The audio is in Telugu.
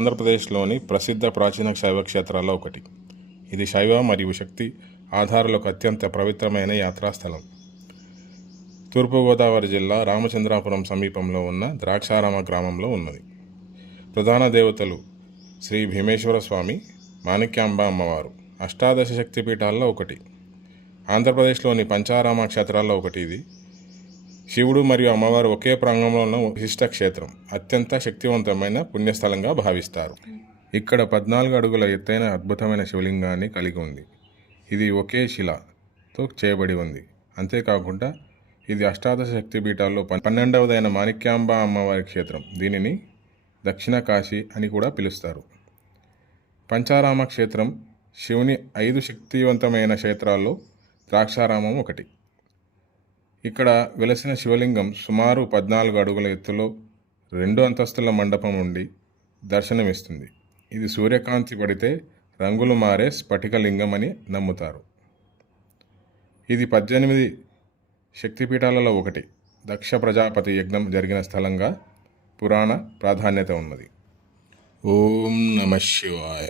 ఆంధ్రప్రదేశ్లోని ప్రసిద్ధ ప్రాచీన శైవ క్షేత్రాల్లో ఒకటి. ఇది శైవ మరియు శక్తి ఆధారాలకు అత్యంత పవిత్రమైన యాత్రాస్థలం. తూర్పుగోదావరి జిల్లా రామచంద్రాపురం సమీపంలో ఉన్న ద్రాక్షారామ గ్రామంలో ఉన్నది. ప్రధాన దేవతలు శ్రీ భీమేశ్వర స్వామి, మాణిక్యాంబ అమ్మవారు. అష్టాదశ శక్తి పీఠాల్లో ఒకటి. ఆంధ్రప్రదేశ్లోని పంచారామ క్షేత్రాల్లో ఒకటి ఇది. శివుడు మరియు అమ్మవారు ఒకే ప్రాంగణంలో ఉన్న విశిష్ట క్షేత్రం. అత్యంత శక్తివంతమైన పుణ్యస్థలంగా భావిస్తారు. ఇక్కడ 14 అడుగుల ఎత్తైన అద్భుతమైన శివలింగాన్ని కలిగి ఉంది. ఇది ఒకే శిలతో చేయబడి ఉంది. అంతేకాకుండా ఇది అష్టాదశ శక్తి పీఠాల్లో 12వదైన మాణిక్యాంబ అమ్మవారి క్షేత్రం. దీనిని దక్షిణ కాశీ అని కూడా పిలుస్తారు. పంచారామ క్షేత్రం శివుని 5 శక్తివంతమైన క్షేత్రాల్లో ద్రాక్షారామం ఒకటి. ఇక్కడ వెలసిన శివలింగం సుమారు 14 అడుగుల ఎత్తులో 2 అంతస్తుల మండపం ఉండి దర్శనమిస్తుంది. ఇది సూర్యకాంతి పడితే రంగులు మారే స్ఫటికలింగం అని నమ్ముతారు. ఇది 18 శక్తిపీఠాలలో ఒకటి. దక్ష ప్రజాపతి యజ్ఞం జరిగిన స్థలంగా పురాణ ప్రాధాన్యత ఉన్నది. ఓం నమః శివాయ.